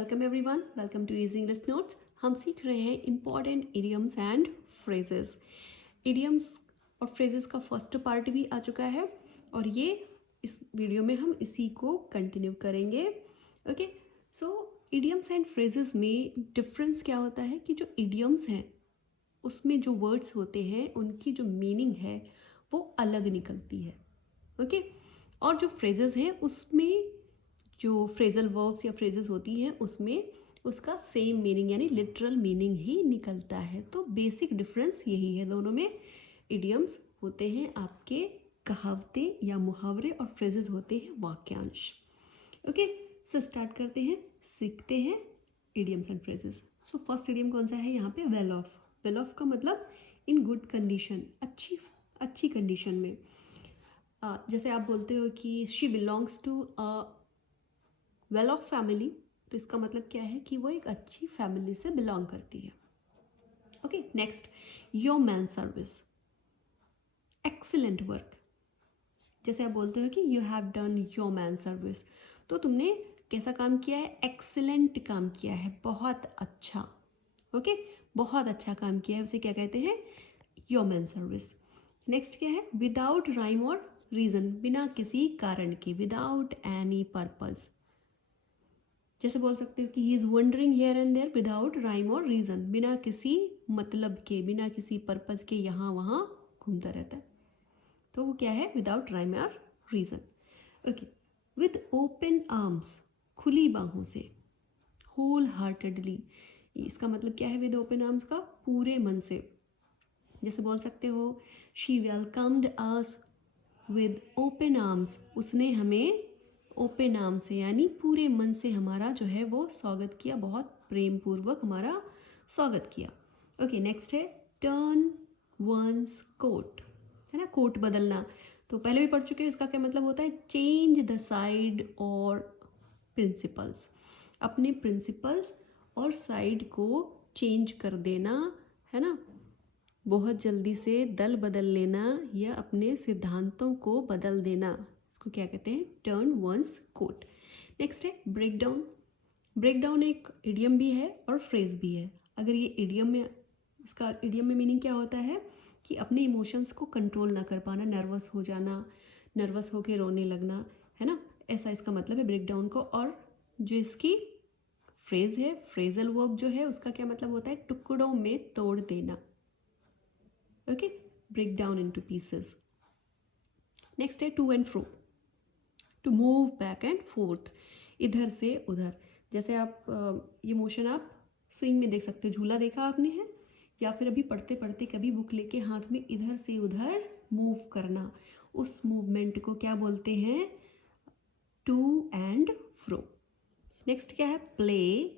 Welcome everyone, welcome to easy English notes. हम सीख रहे हैं important idioms and phrases. Idioms और फ्रेजेस का फर्स्ट पार्ट भी आ चुका है और ये इस वीडियो में हम इसी को कंटिन्यू करेंगे। Okay, so idioms and phrases में डिफरेंस क्या होता है कि जो इडियम्स हैं उसमें जो वर्ड्स होते हैं उनकी जो मीनिंग है वो अलग निकलती है। ओके, और जो फ्रेजेस हैं उसमें जो फ्रेजल वर्ब्स या फ्रेजेस होती हैं उसमें उसका सेम मीनिंग यानी लिटरल मीनिंग ही निकलता है। तो बेसिक डिफरेंस यही है दोनों में। इडियम्स होते हैं आपके कहावतें या मुहावरे और फ्रेजेस होते हैं वाक्यांश। ओके, सो स्टार्ट करते हैं, सीखते हैं idioms and phrases. So first idiom कौन सा है यहाँ पे? Well of. वेल ऑफ का मतलब इन गुड कंडीशन, अच्छी अच्छी कंडीशन में। जैसे आप बोलते हो कि she belongs to a well off family, तो इसका मतलब क्या है कि वो एक अच्छी फैमिली से बिलोंग करती है। Okay, next, your man service, excellent work. जैसे आप बोलते हो कि you have done your man service, तो तुमने कैसा काम किया है? एक्सीलेंट काम किया है, बहुत अच्छा। ओके, बहुत अच्छा काम किया है, उसे क्या कहते हैं? Your man service. नेक्स्ट क्या है? विदाउट राइम और रीजन, बिना किसी कारण के, विदाउट एनी पर्पज। जैसे बोल सकते हो कि he is wondering here and there without rhyme और रीज़न, बिना किसी मतलब के, बिना किसी पर्पज़ के यहाँ वहाँ घूमता रहता है, तो वो क्या है? विदाउट राइम और reason. Okay, with open arms, खुली बाहों से, होल हार्टेडली, इसका मतलब क्या है? विद ओपन आर्म्स का पूरे मन से। जैसे बोल सकते हो she welcomed us with open arms, उसने हमें ओपन आर्म से यानी पूरे मन से हमारा जो है वो स्वागत किया, बहुत प्रेम पूर्वक हमारा स्वागत किया। ओके, नेक्स्ट है टर्न वंस कोट, है ना? कोट बदलना तो पहले भी पढ़ चुके हैं। इसका क्या मतलब होता है? चेंज द साइड और प्रिंसिपल्स, अपने प्रिंसिपल्स और साइड को चेंज कर देना, है ना? बहुत जल्दी से दल बदल लेना या अपने सिद्धांतों को बदल देना, इसको क्या कहते हैं? Turn once coat. नेक्स्ट है ब्रेक डाउन। ब्रेक डाउन एक इडियम भी है और फ्रेज भी है। अगर ये इडियम में, इसका इडियम में मीनिंग क्या होता है कि अपने इमोशंस को कंट्रोल ना कर पाना, नर्वस हो जाना, नर्वस होकर रोने लगना, है ना? ऐसा इसका मतलब है ब्रेक डाउन को। और जो इसकी फ्रेज है, फ्रेजल वर्ब जो है, उसका क्या मतलब होता है? टुकड़ों में तोड़ देना। Okay, break down into pieces. Next है to and fro, to move back and forth, इधर से उधर। जैसे आप ये मोशन आप स्विंग में देख सकते हो, झूला देखा आपने है, या फिर अभी पढ़ते पढ़ते कभी बुक लेके हाथ में इधर से उधर मूव करना, उस मूवमेंट को क्या बोलते हैं? To and fro. नेक्स्ट क्या है? Play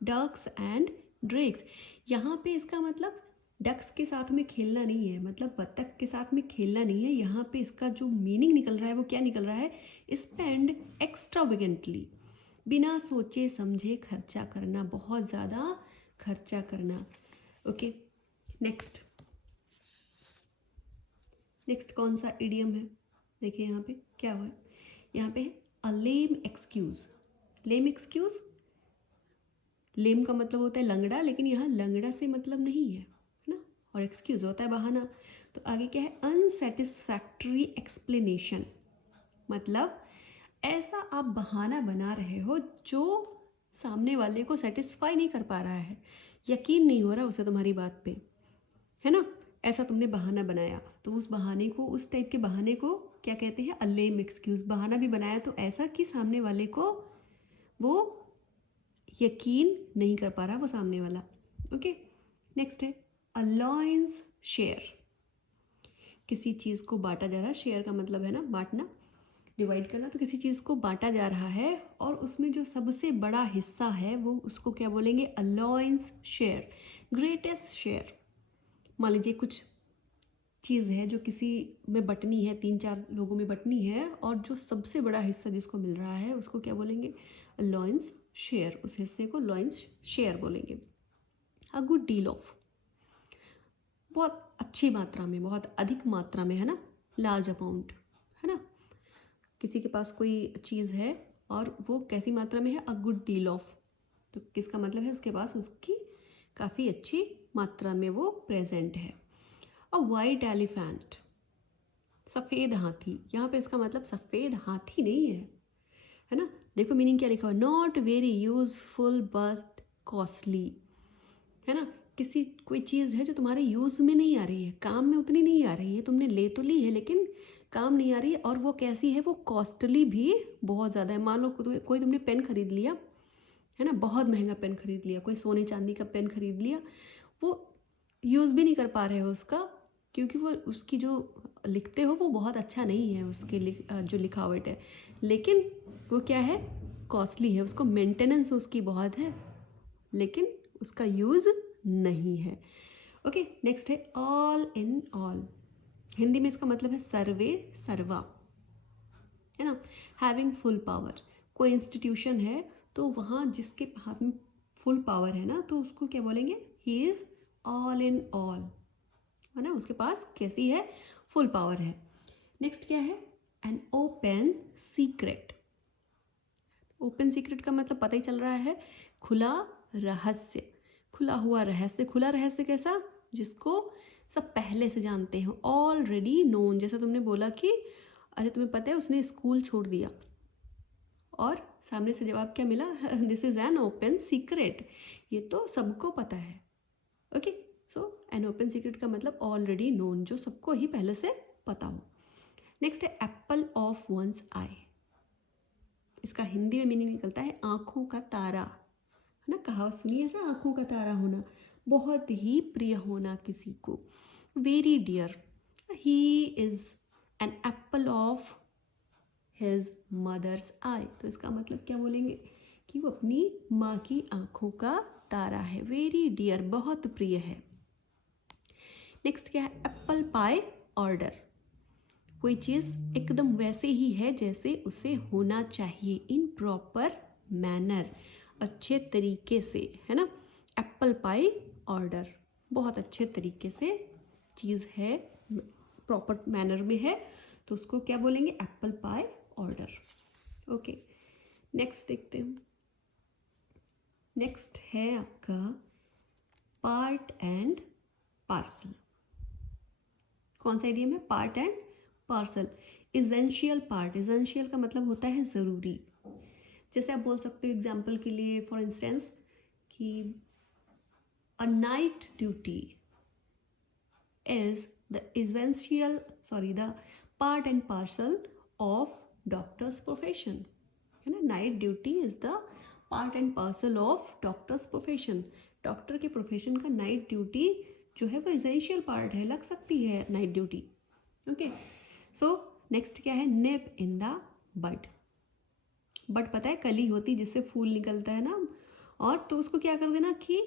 ducks and drakes. यहाँ पे इसका मतलब डक्स के साथ में खेलना नहीं है, मतलब बत्तख के साथ में खेलना नहीं है। यहाँ पे इसका जो मीनिंग निकल रहा है वो क्या निकल रहा है? स्पेंड एक्स्ट्रावेगेंटली, बिना सोचे समझे खर्चा करना, बहुत ज़्यादा खर्चा करना। ओके, नेक्स्ट, नेक्स्ट कौन सा इडियम है? देखिए यहाँ पे क्या हुआ है, यहाँ पे अ लेम एक्सक्यूज। लेम एक्सक्यूज, लेम का मतलब होता है लंगड़ा, लेकिन यहाँ लंगड़ा से मतलब नहीं है, है ना? और एक्सक्यूज होता है बहाना। तो आगे क्या है? अनसेटिस्फैक्ट्री एक्सप्लेनेशन, मतलब ऐसा आप बहाना बना रहे हो जो सामने वाले को सेटिस्फाई नहीं कर पा रहा है, यकीन नहीं हो रहा उसे तुम्हारी बात पे, है ना? ऐसा तुमने बहाना बनाया, तो उस बहाने को, उस टाइप के बहाने को क्या कहते हैं? अ लेम एक्सक्यूज। बहाना भी बनाया तो ऐसा कि सामने वाले को वो यकीन नहीं कर पा रहा वो सामने वाला। ओके, नेक्स्ट है अलायंस शेयर, किसी चीज़ को बांटा जा रहा है। शेयर का मतलब है ना बांटना, डिवाइड करना। तो किसी चीज़ को बांटा जा रहा है और उसमें जो सबसे बड़ा हिस्सा है वो, उसको क्या बोलेंगे? Alliance share, greatest share. मान लीजिए कुछ चीज़ है जो किसी में बटनी है, 3-4 लोगों में बटनी है, और जो सबसे बड़ा हिस्सा जिसको मिल रहा है उसको क्या बोलेंगे? लॉयंस शेयर, उस हिस्से को लॉयंस शेयर बोलेंगे। अ गुड डील ऑफ, बहुत अच्छी मात्रा में, बहुत अधिक मात्रा में, है ना? लार्ज अमाउंट, है ना? किसी के पास कोई चीज़ है और वो कैसी मात्रा में है? अ गुड डील ऑफ, तो किसका मतलब है उसके पास उसकी काफ़ी अच्छी मात्रा में वो प्रेजेंट है। अ वाइट एलिफेंट, सफ़ेद हाथी, यहाँ पे इसका मतलब सफ़ेद हाथी नहीं है ना। देखो मीनिंग क्या लिखा हुआ, not very useful but costly, है ना। किसी कोई चीज़ है जो तुम्हारे यूज़ में नहीं आ रही है, काम में उतनी नहीं आ रही है, तुमने ले तो ली है लेकिन काम नहीं आ रही है, और वो कैसी है, वो कॉस्टली भी बहुत ज़्यादा है। मान लो कोई तुमने पेन खरीद लिया, है ना, बहुत महंगा पेन खरीद लिया, कोई सोने चांदी का पेन खरीद लिया, वो यूज़ भी नहीं कर पा रहे हो उसका, क्योंकि वो उसकी जो लिखते हो वो बहुत अच्छा नहीं है, उसके जो लिखावट है, लेकिन वो क्या है, कॉस्टली है, उसको मेंटेनेंस उसकी बहुत है, लेकिन उसका यूज़ नहीं है। ओके, नेक्स्ट है ऑल इन ऑल, हिंदी में इसका मतलब है सर्वे सर्वा, है ना। हैविंग फुल पावर, कोई इंस्टीट्यूशन है तो वहाँ जिसके हाथ में फुल पावर है ना, तो उसको क्या बोलेंगे, he is all in all, है ना, उसके पास कैसी है, फुल पावर है। नेक्स्ट क्या है, an open secret, open secret का मतलब पता ही चल रहा है, खुला रहस्य, खुला हुआ रहस्य। खुला रहस्य कैसा, जिसको सब पहले से जानते हो, ऑलरेडी नोन, जैसा तुमने बोला कि अरे तुम्हें पता है उसने स्कूल छोड़ दिया, और सामने से जवाब क्या मिला, this is an open secret, ये तो सबको पता है। Okay, so an open secret का मतलब ऑलरेडी नोन, जो सबको ही पहले से पता हो। नेक्स्ट है एप्पल ऑफ वंस आई, इसका हिंदी में मीनिंग निकलता है आँखों का तारा, है ना, कहावत सुनिए ऐसा, आँखों का तारा होना, बहुत ही प्रिय होना किसी को। Very dear, he is an apple of his mother's eye, तो इसका मतलब क्या बोलेंगे कि वो अपनी माँ की आँखों का तारा है, वेरी डियर, बहुत प्रिय है। नेक्स्ट क्या है, एप्पल पाई ऑर्डर, कोई चीज़ एकदम वैसे ही है जैसे उसे होना चाहिए, इन प्रॉपर मैनर, अच्छे तरीके से, है ना। एप्पल पाई ऑर्डर, बहुत अच्छे तरीके से चीज़ है, प्रॉपर मैनर में है, तो उसको क्या बोलेंगे, apple pie order. Okay, next देखते हैं। नेक्स्ट है आपका पार्ट एंड पार्सल, कौन सा इडियम है, part and parcel. Essential part, essential का मतलब होता है ज़रूरी, जैसे आप बोल सकते हो एग्जाम्पल के लिए, फॉर इंस्टेंस कि a night duty is the essential, sorry, the part and parcel of doctors profession, है ना। Night duty is the part and parcel of doctors profession, doctor के प्रोफेशन का नाइट ड्यूटी जो है वो इसेंशियल पार्ट है, लग सकती है night duty. Okay, so next क्या है, निप इन द बड, बट पता है कली होती जिससे फूल निकलता है ना, और तो उसको क्या कर देना कि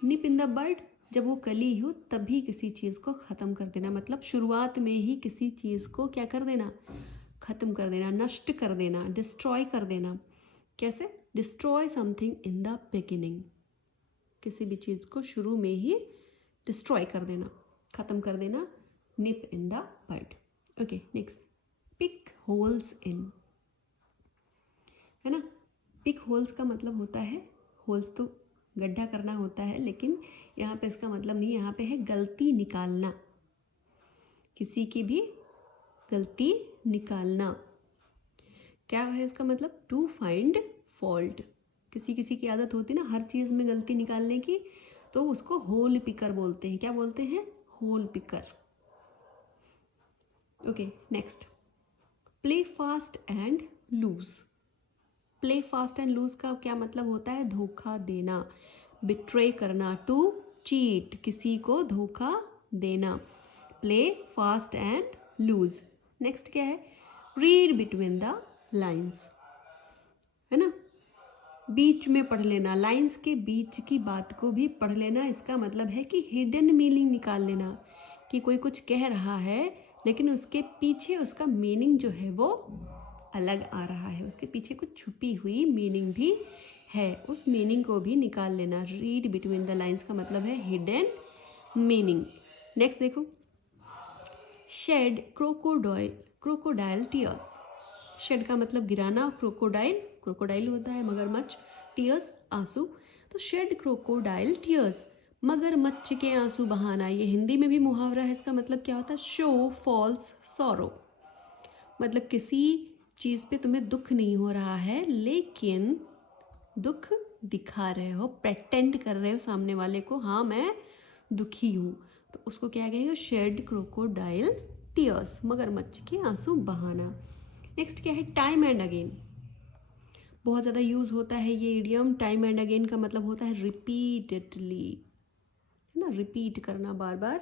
निप इन द बड, जब वो कली हो तभी किसी चीज़ को ख़त्म कर देना, मतलब शुरुआत में ही किसी चीज़ को क्या कर देना, ख़त्म कर देना, नष्ट कर देना, डिस्ट्रॉय कर देना। कैसे, destroy something in the beginning, किसी भी चीज़ को शुरू में ही डिस्ट्रॉय कर देना, ख़त्म कर देना, nip in the bud. Okay, next, pick holes in, है ना। पिक होल्स का मतलब होता है, होल्स तो गड्ढा करना होता है, लेकिन यहाँ पे इसका मतलब नहीं, यहाँ पे है गलती निकालना, किसी की भी गलती निकालना। क्या है इसका मतलब, टू फाइंड फॉल्ट, किसी किसी की आदत होती है ना हर चीज़ में गलती निकालने की, तो उसको होल पिकर बोलते हैं, क्या बोलते हैं, hole picker. Okay, next, play fast and loose, play fast and loose का क्या मतलब होता है, धोखा देना, बिट्रे करना, टू चीट, किसी को धोखा देना, play fast and loose. Next क्या है, रीड बिटवीन द लाइन्स, है ना, बीच में पढ़ लेना, लाइन्स के बीच की बात को भी पढ़ लेना, इसका मतलब है कि हिडन मीनिंग निकाल लेना, कि कोई कुछ कह रहा है लेकिन उसके पीछे उसका मीनिंग जो है वो अलग आ रहा है, उसके पीछे कुछ छुपी हुई मीनिंग भी है, उस मीनिंग को भी निकाल लेना। रीड बिटवीन द लाइन्स का मतलब है हिडन मीनिंग। नेक्स्ट देखो, shed crocodile, crocodile tears, shed का मतलब गिराना, क्रोकोडाइल, क्रोकोडाइल होता है मगरमच्छ, टीयर्स आंसू, तो शेड क्रोकोडाइल टीयर्स, मगरमच्छ के आंसू बहाना, ये हिंदी में भी मुहावरा है। इसका मतलब क्या होता है? शो फॉल्स सॉरो, मतलब किसी चीज़ पे तुम्हें दुख नहीं हो रहा है लेकिन दुख दिखा रहे हो, प्रेटेंड कर रहे हो सामने वाले को, हाँ मैं दुखी हूँ, तो उसको क्या कहेंगे? शेड क्रोकोडाइल टीयर्स, मगरमच्छ के आंसू बहाना। नेक्स्ट क्या है? टाइम एंड अगेन, बहुत ज़्यादा यूज़ होता है ये इडियम। टाइम एंड अगेन का मतलब होता है रिपीटेडली, है ना, रिपीट करना बार बार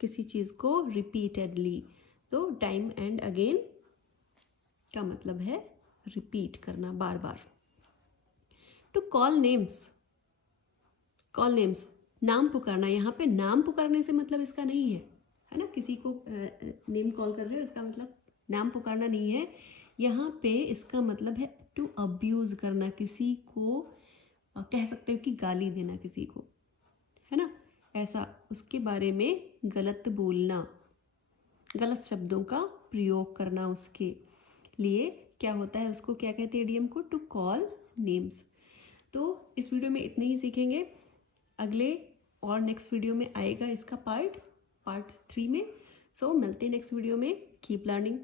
किसी चीज़ को रिपीटेडली। तो टाइम एंड अगेन का मतलब है रिपीट करना बार बार। To call names, call names, नाम पुकारना। यहाँ पे नाम पुकारने से मतलब इसका नहीं है ना, किसी को नेम कॉल कर रहे हो, इसका मतलब नाम पुकारना नहीं है। यहाँ पे इसका मतलब है टू अब्यूज़ करना, किसी को कह सकते हो कि गाली देना किसी को, है ना, ऐसा उसके बारे में गलत बोलना, गलत शब्दों का प्रयोग करना उसके लिए क्या होता है, उसको क्या कहते हैं इडियम को? To call names. तो इस वीडियो में इतने ही सीखेंगे, अगले और नेक्स्ट वीडियो में आएगा इसका पार्ट 3 में। सो मिलते हैं नेक्स्ट वीडियो में। Keep learning.